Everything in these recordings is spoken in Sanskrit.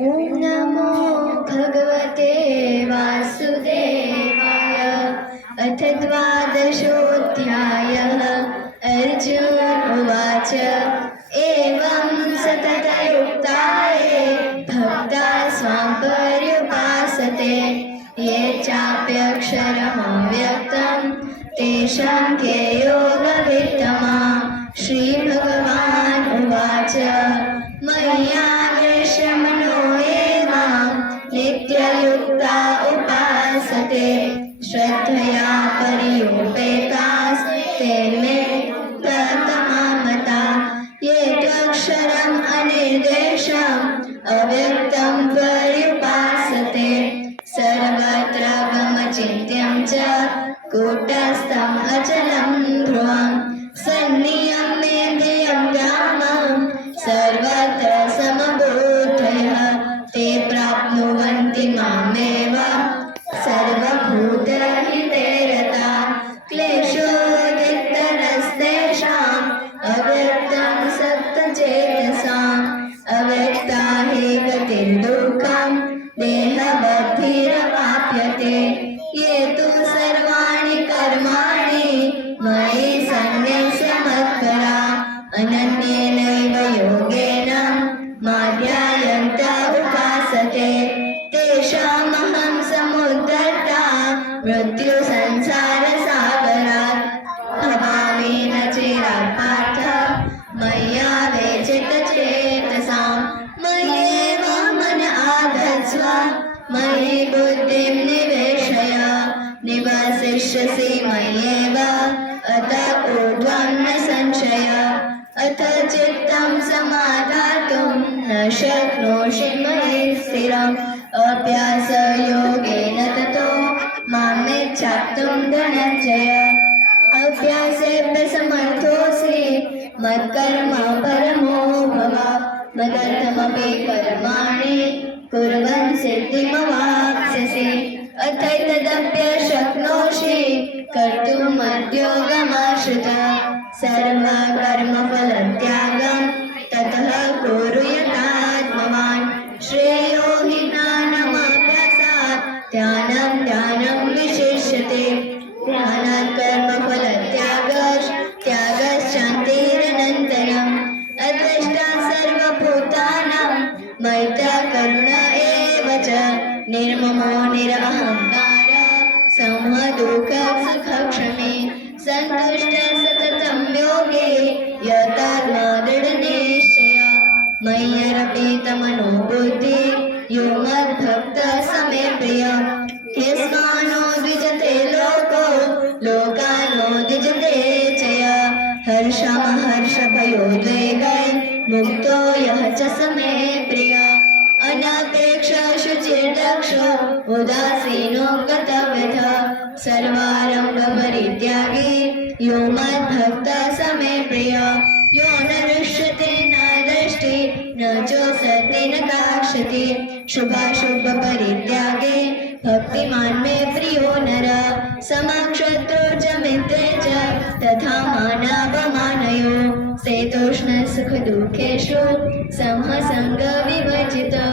ॐ नमो भगवते वासुदेवाय। अथ द्वादशोऽध्यायः। अर्जुन उवाच एवं सततयुक्ताये भक्ता स्वां पर्युपासते ये चाप्यक्षरमव्यक्तं तेषां के योगवित्तमा। श्रीभगवान् उवाच मय्यावेश्य मनो ये मां नित्ययुक्ता उपासते श्रद्धया पर्युपेतास्ते मे ततमा मता। ये त्वक्षरम् अनिर्देशम् अव्यक्तं पर्युपासते सर्वत्र गमचिन्त्यं च कूटस्थम् अचलं ध्रुवं सन्नियम्येन्द्रियं ग्रामं सर्वत्र समबुद्धयः ते प्राप्नुवन्ति मामेव सर्वभूतहिते रताः। क्लेशोदितरस्तेषाम् अव्यक्तं सत्तचेतसाम् अव्यक्ता हि गतिर्दुःखं देहवद्भिरवाप्यते। ये तु सर्वाणि कर्माणि मयि सन्न्यस्य मत्परा अनन्येनैव योगेन माध्यायन्त उपासते तेषामहं समुद्धर्ता मृत्युसंसारसागरात्। भवामि न चिरात् पार्थ मय्यावेचितचेतसां मय्येव मन आधत्स्व मयि बुद्धिं निवेशय निवसिष्यसि मय्येव अत ऊर्ध्वं न संशय। अथ चित्तं समाधातुं न शक्नोषि मयि स्थिरम् अभ्यासयोगेन ततो मामेच्छाप्तुं धनञ्जय। अभ्यासेऽपि समर्थोऽसि मत्कर्म परमो भव मदर्थमपि कर्माणि कुर्वन् सिद्धिमवाप्स्यसि। अथैतदप्यशक्नोषि कर्तुं मद्योगमाश्रितः सर्वकर्मफलत्यागं ततः कुरु यथात्मवान्। श्रेयो हि ज्ञानमभ्यासात् ध्यानं विशिष्यते ध्यानात् कर्मफलत्यागश्चान्तिरनन्तरम्। अद्वेष्टा सर्वभूतानां मैत्रः करुण एव च निर्ममो निरहङ्कारः समदुःखसुखक्षमी सन्तुष्टः सततं योगी यतात्मा दृढनिश्चयः। मय्यर्पितमनो बुद्धिः यो मद्भक्तः स मे प्रियः। यस्मान्नो द्विजते लोको लोकानो द्विजते च यः हर्षमहर्षभयोद्वेगैः मुक्तो यः च स मे प्रियः। अनपेक्षः शुचिर्दक्षो उदासीनो गतव्यथः सर्वारम्भपरित्यागी यो मद्भक्तः स मे प्रियः। यो न हृष्यते न दृष्टि न चोषति न काङ्क्षति शुभाशुभपरित्यागी भक्तिमान् मे प्रियो नरः। समक्षत्रो च मित्रे च तथा मानापमानयो शीतोष्णसुखदुःखेषु समसङ्गविवर्जितः।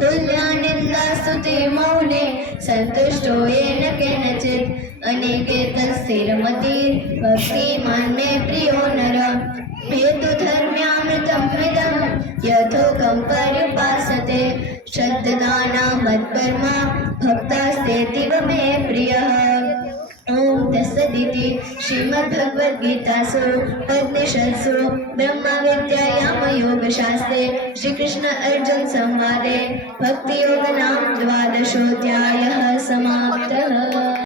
तुल्यानिन्दास्तुतिर्मौने सन्तुष्टो येन केनचित् अनिकेतस्थिरमतिः भक्तिमान् मे प्रियो नरः। हेतुधर्म्यामृतमिदं यथोक्तं पर्युपासते श्रद्धानां मत्परमा भक्तास्तेऽतीव मे प्रियः। ॐ तत्सदिति श्रीमद्भगवद्गीतासु उपनिषत्सु ब्रह्मविद्यायां योगशास्त्रे श्रीकृष्ण अर्जुन संवादे भक्तियोग नाम 12 अध्यायः समाप्तः।